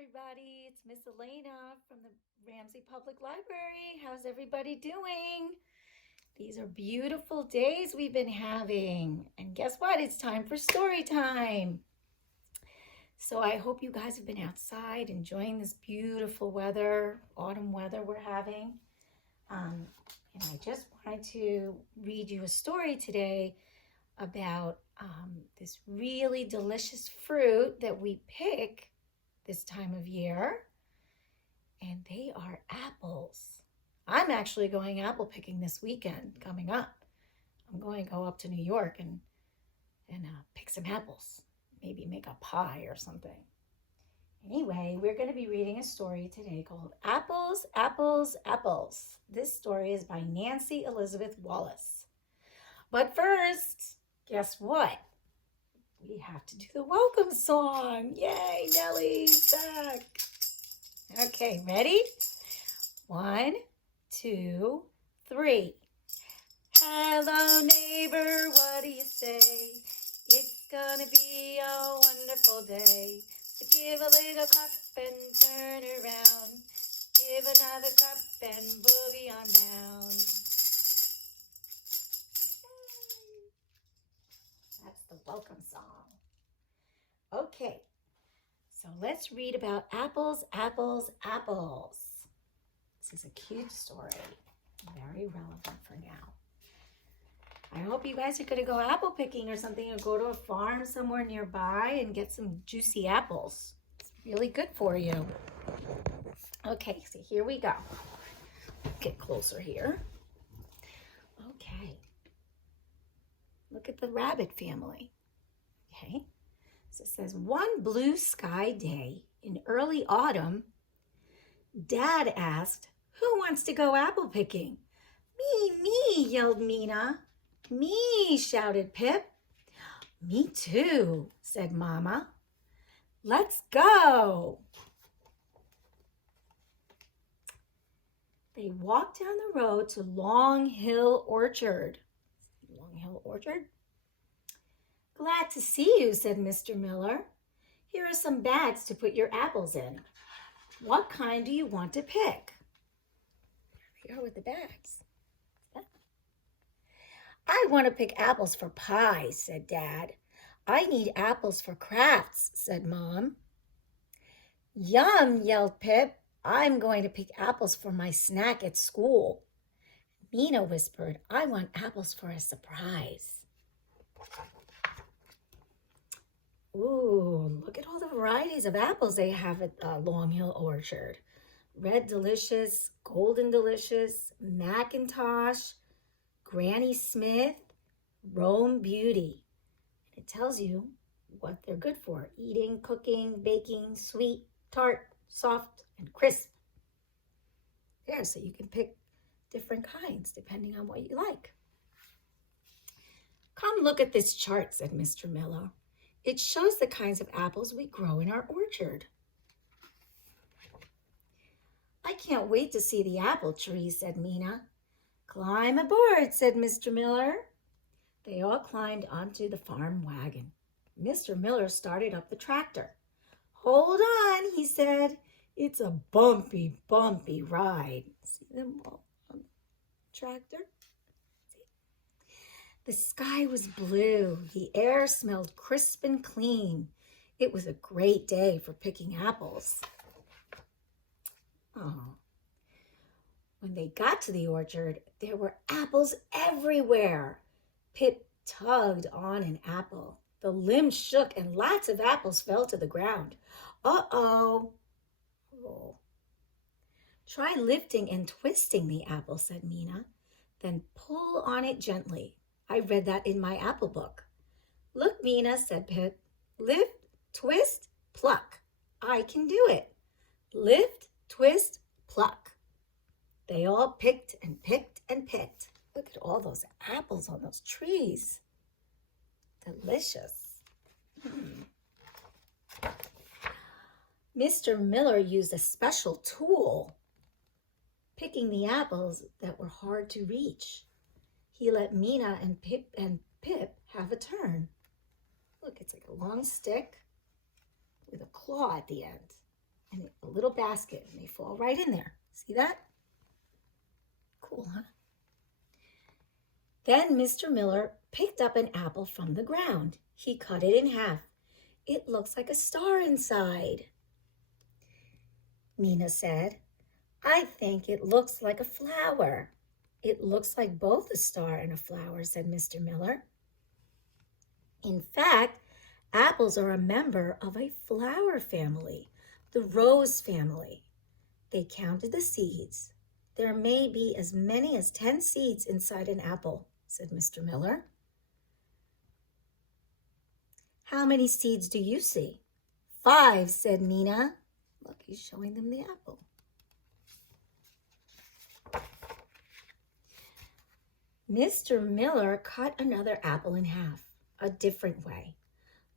everybody. It's Miss Elena from the Ramsey Public Library. How's everybody doing? These are beautiful days we've been having. And guess what? It's time for story time. So I hope you guys have been outside enjoying this beautiful weather, autumn weather we're having. And I just wanted to read you a story today about this really delicious fruit that we pick this time of year, and they are apples. I'm actually going apple picking this weekend coming up. I'm going to go up to New York and pick some apples, maybe make a pie or something. Anyway, we're going to be reading a story today called Apples, Apples, Apples. This story is by Nancy Elizabeth Wallace. But first, guess what? We have to do the welcome song. Yay, Nellie's back. Okay, ready? 1, 2, 3. Hello, neighbor, what do you say? It's gonna be a wonderful day. So give a little clap and turn around. Give another clap and boogie on down. That's the welcome song. Okay, so let's read about apples, apples, apples. This is a cute story, very relevant for now. I hope you guys are going to go apple picking or something, or go to a farm somewhere nearby and get some juicy apples. It's really good for you. Okay, so here we go. Get closer here. Okay. Look at the rabbit family. Okay. So it says, one blue sky day in early autumn, Dad asked, who wants to go apple picking? Me, yelled Minna. Me, shouted Pip. Me too, said Mama. Let's go. They walked down the road to Long Hill Orchard. Long Hill Orchard? Glad to see you, said Mr. Miller. Here are some bags to put your apples in. What kind do you want to pick? There they are with the bags. I want to pick apples for pie, said Dad. I need apples for crafts, said Mom. Yum, yelled Pip. I'm going to pick apples for my snack at school. Minna whispered, I want apples for a surprise. Ooh, look at all the varieties of apples they have at Long Hill Orchard. Red Delicious, Golden Delicious, Macintosh, Granny Smith, Rome Beauty. It tells you what they're good for: eating, cooking, baking, sweet, tart, soft, and crisp. There, so you can pick different kinds depending on what you like. Come look at this chart, said Mr. Miller. It shows the kinds of apples we grow in our orchard. I can't wait to see the apple tree, said Minna. Climb aboard, said Mr. Miller. They all climbed onto the farm wagon. Mr. Miller started up the tractor. Hold on, he said. It's a bumpy, bumpy ride. See them all on the tractor? The sky was blue. The air smelled crisp and clean. It was a great day for picking apples. Oh. When they got to the orchard, there were apples everywhere. Pip tugged on an apple. The limb shook and lots of apples fell to the ground. Uh-oh. Oh. Try lifting and twisting the apple, said Minna. Then pull on it gently. I read that in my apple book. Look, Minna, said Pip. Lift, twist, pluck. I can do it. Lift, twist, pluck. They all picked and picked and picked. Look at all those apples on those trees. Delicious. Mr. Miller used a special tool, picking the apples that were hard to reach. He let Minna and Pip have a turn. Look, it's like a long stick with a claw at the end. and a little basket, and they fall right in there. See that? Cool, huh? Then Mr. Miller picked up an apple from the ground. He cut it in half. It looks like a star inside. Minna said, I think it looks like a flower. It looks like both a star and a flower, said Mr. Miller. In fact, apples are a member of a flower family, the rose family. They counted the seeds. There may be as many as 10 seeds inside an apple, said Mr. Miller. How many seeds do you see? 5, said Minna. Look, he's showing them the apple. Mr. Miller cut another apple in half, a different way.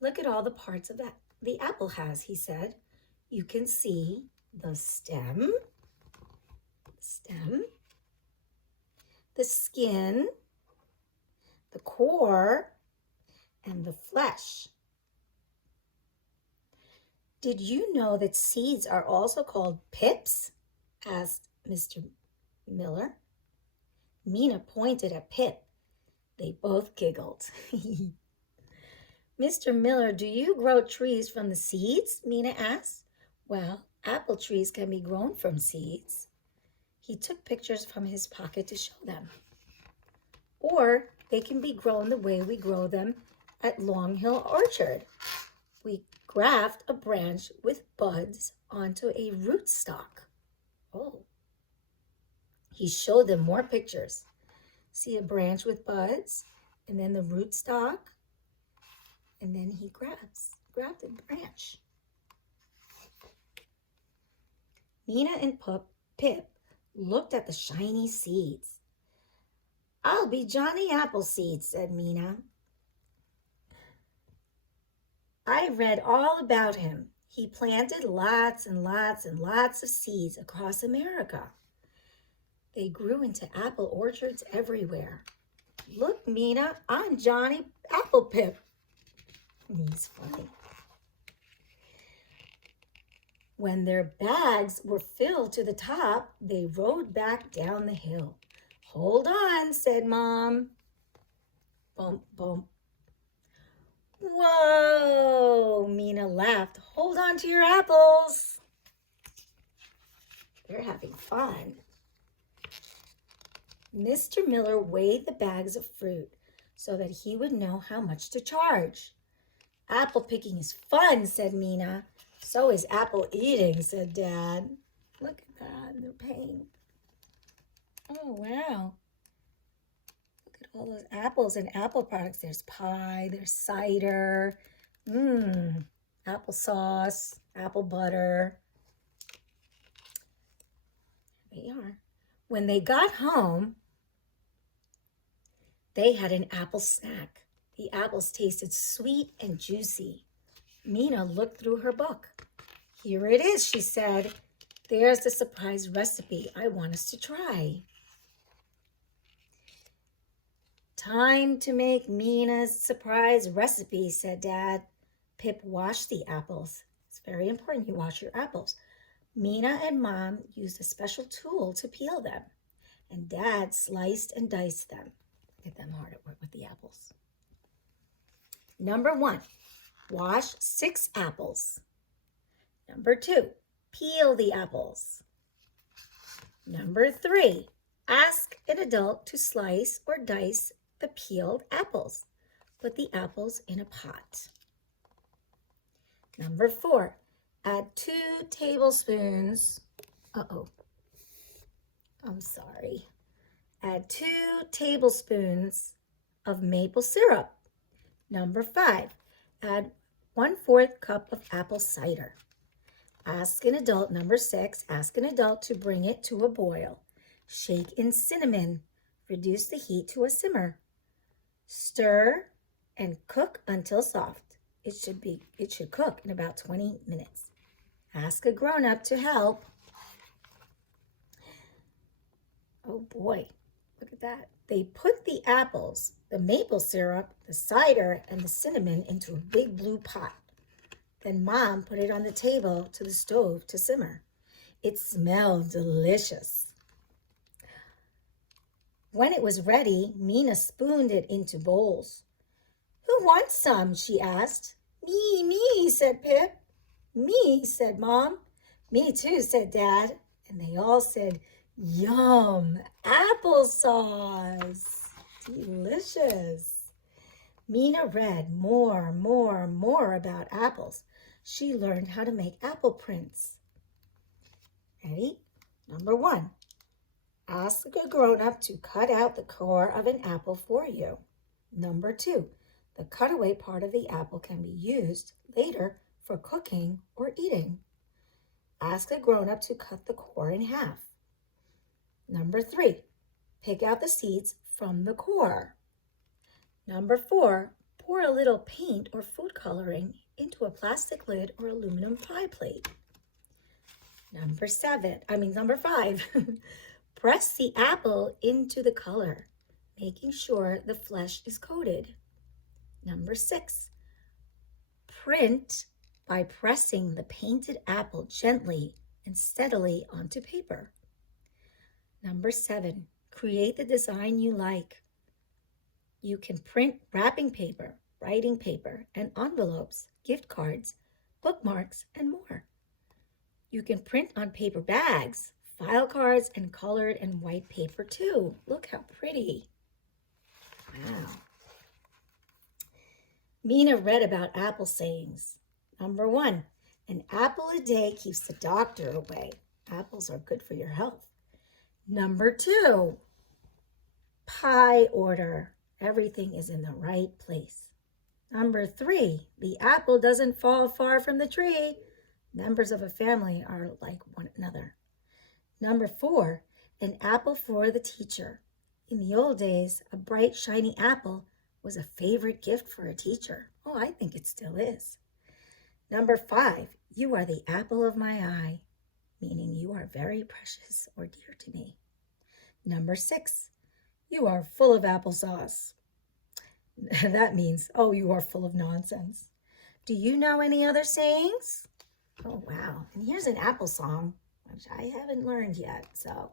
Look at all the parts of that the apple has, he said. You can see the stem, the skin, the core, and the flesh. Did you know that seeds are also called pips? Asked Mr. Miller. Minna pointed at Pip. They both giggled. Mr. Miller, do you grow trees from the seeds? Minna asked. Well, apple trees can be grown from seeds. He took pictures from his pocket to show them. Or they can be grown the way we grow them at Long Hill Orchard. We graft a branch with buds onto a rootstock. Oh. He showed them more pictures. See a branch with buds, and then the rootstock, and then he grabbed a branch. Minna and Pip looked at the shiny seeds. I'll be Johnny Appleseed, said Minna. I read all about him. He planted lots and lots and lots of seeds across America. They grew into apple orchards everywhere. Look, Minna, I'm Johnny Applepip. He's funny. When their bags were filled to the top, they rode back down the hill. Hold on, said Mom. Bump, bump. Whoa, Minna laughed. Hold on to your apples. They're having fun. Mr. Miller weighed the bags of fruit so that he would know how much to charge. Apple picking is fun, said Minna. So is apple eating, said Dad. Look at that, they're paying. Oh, wow. Look at all those apples and apple products. There's pie, there's cider, applesauce, apple butter. There they are. When they got home, they had an apple snack. The apples tasted sweet and juicy. Minna looked through her book. Here it is, she said. There's the surprise recipe I want us to try. Time to make Minna's surprise recipe, said Dad. Pip washed the apples. It's very important you wash your apples. Minna and Mom used a special tool to peel them, and Dad sliced and diced them. Look at them hard at work with the apples. Number 1, wash 6 apples. Number 2, peel the apples. Number 3, ask an adult to slice or dice the peeled apples. Put the apples in a pot. Number 4, add 2 tablespoons. Add 2 tablespoons of maple syrup. Number 5, add 1/4 cup of apple cider. Ask an adult, number 6, ask an adult to bring it to a boil. Shake in cinnamon. Reduce the heat to a simmer. Stir and cook until soft. It should cook in about 20 minutes. Ask a grown-up to help. Oh boy, look at that. They put the apples, the maple syrup, the cider, and the cinnamon into a big blue pot. Then Mom put it on the table to the stove to simmer. It smelled delicious. When it was ready, Minna spooned it into bowls. "Who wants some?" she asked. Me, said Pip. Me, said Mom. Me too, said Dad. And they all said, "Yum, applesauce." Delicious. Minna read more about apples. She learned how to make apple prints. Ready? Number 1. Ask a grown-up to cut out the core of an apple for you. Number 2. The cutaway part of the apple can be used later for cooking or eating. Ask a grown-up to cut the core in half. Number 3. Pick out the seeds from the core. Number 4. Pour a little paint or food coloring into a plastic lid or aluminum pie plate. Number 5. Press the apple into the color, making sure the flesh is coated. Number 6. Print by pressing the painted apple gently and steadily onto paper. Number 7. Create the design you like. You can print wrapping paper, writing paper, and envelopes, gift cards, bookmarks, and more. You can print on paper bags, file cards, and colored and white paper too. Look how pretty. Wow. Minna read about apple sayings. Number 1, an apple a day keeps the doctor away. Apples are good for your health. Number 2, pie order. Everything is in the right place. Number 3, the apple doesn't fall far from the tree. Members of a family are like one another. Number 4, an apple for the teacher. In the old days, a bright, shiny apple was a favorite gift for a teacher. Oh, I think it still is. Number 5, you are the apple of my eye, meaning you are very precious or dear to me. Number 6, you are full of applesauce. That means, oh, you are full of nonsense. Do you know any other sayings? Oh, wow. And here's an apple song, which I haven't learned yet, so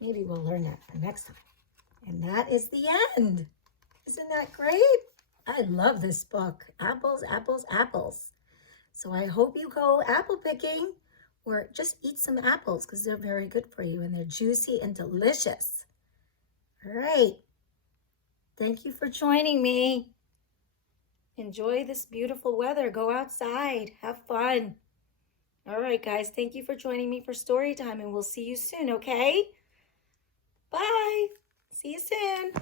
maybe we'll learn that for next time. And that is the end. Isn't that great? I love this book, Apples, Apples, Apples. So I hope you go apple picking or just eat some apples because they're very good for you and they're juicy and delicious. All right. Thank you for joining me. Enjoy this beautiful weather. Go outside. Have fun. All right, guys. Thank you for joining me for story time, and we'll see you soon, okay? Bye. See you soon.